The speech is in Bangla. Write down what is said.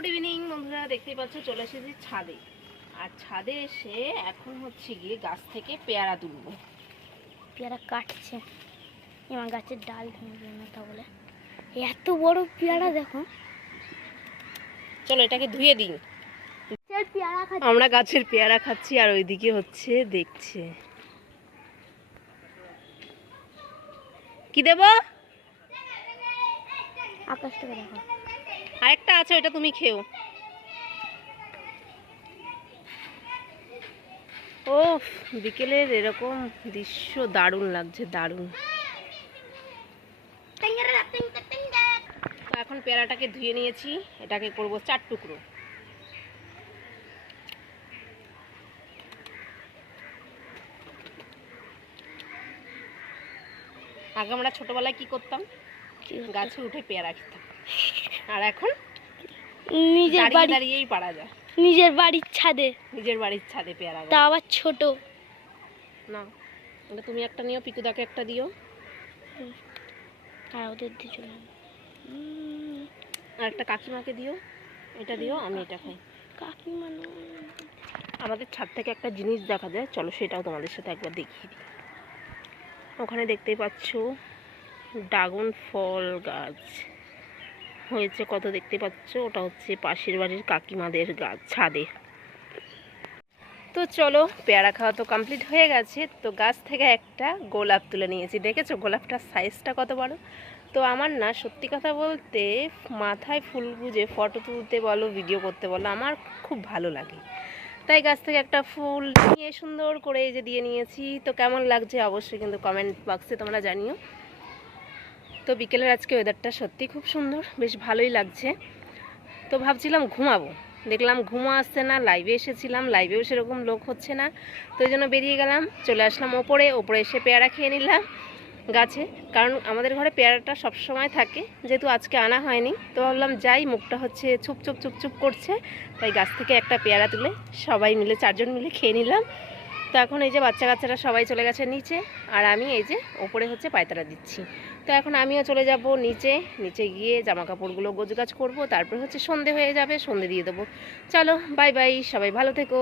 গুড ইভিনিং বন্ধুরা, দেখতেই পাচ্ছ চলে এসেছি ছাদে। আর ছাদে এসে এখন হচ্ছে গিয়ে গাছ থেকে পেয়ারা তুলবো। পেয়ারা কাটছে, আমার গাছের ডাল ভেঙে না, তাহলে এত বড় পেয়ারা দেখো। চলো এটাকে ধুয়ে দিই। আমরা গাছের পেয়ারা খাচ্ছি আর ওইদিকে হচ্ছে দেখছে কি দেব। আকাশটাকে দেখো, আরেকটা আছে, ওইটা তুমি খেও। ও বিকেলের এরকম দৃশ্য দারুণ লাগছে, দারুণ। এখন পেয়ারাটাকে ধুয়ে নিয়েছি, এটাকে করব 4 টুকরো। আগে আমরা ছোটবেলায় কি করতাম, গাছে উঠে পেয়ারা খেতাম, আর এখন নিজের বাড়ি দাঁড়িয়েই পারা যায়। নিজের বাড়ির ছাদে, নিজের বাড়ির ছাদে পেয়ারা, তা আবার ছোট না। এটা তুমি একটা নিও, পিকুদাকে একটা দিও, আর ওদের দিয়ে চলে আর একটা কাকিমাকে দিও, এটা দিও, আমি এটা খাই। কাকিমা আমাদের ছাদ থেকে একটা জিনিস দেখা যায়, চলো সেটাও তোমাদের সাথে একবার দেখিয়ে দিই। ওখানে দেখতেই পাচ্ছ ড্রাগন ফল গাছ হয়েছে কত, দেখতে পাচ্ছ, ওটা হচ্ছে পাশের বাড়ির কাকিমাদের গাছ ছাদে। তো চলো, পেয়ারা খাওয়া তো কমপ্লিট হয়ে গেছে। তো গাছ থেকে একটা গোলাপ তুলে নিয়েছি, দেখেছো গোলাপটার সাইজটা কত বড়। তো আমার না সত্যি কথা বলতে মাথায় ফুল গুজে ফটো তুলতে বলো, ভিডিও করতে বলো, আমার খুব ভালো লাগে। তাই গাছ থেকে একটা ফুল নিয়ে সুন্দর করে এই যে দিয়ে নিয়েছি। তো কেমন লাগছে অবশ্যই কিন্তু কমেন্ট বক্সে তোমরা জানিও। তো বিকেলের আজকে ওয়েদারটা সত্যি খুব সুন্দর, বেশ ভালোই লাগছে। তো ভাবছিলাম ঘুমাবো, দেখলাম ঘুমো আসছে না। লাইভে এসেছিলাম, লাইভেও সেরকম লোক হচ্ছে না, তো ওই জন্য বেরিয়ে গেলাম, চলে আসলাম ওপরে এসে পেয়ারা খেয়ে নিলাম গাছে। কারণ আমাদের ঘরে পেয়ারাটা সবসময় থাকে, যেহেতু আজকে আনা হয়নি, তো ভাবলাম যাই, মুখটা হচ্ছে চুপচুপ চুপচুপ করছে, তাই গাছ থেকে একটা পেয়ারা তুলে সবাই মিলে 4 জন মিলে খেয়ে নিলাম। তো এখন এই যে বাচ্চা কাচ্চারা সবাই চলে গেছে নিচে, আর আমি এই যে ওপরে হচ্ছে পায়তারা দিচ্ছি। তো এখন আমিও চলে যাব নিচে গিয়ে জামা কাপড়গুলো গোছগাছ করবো, তারপর হচ্ছে সন্ধে হয়ে যাবে, সন্ধে দিয়ে দেবো। চলো বাই বাই, সবাই ভালো থেকো।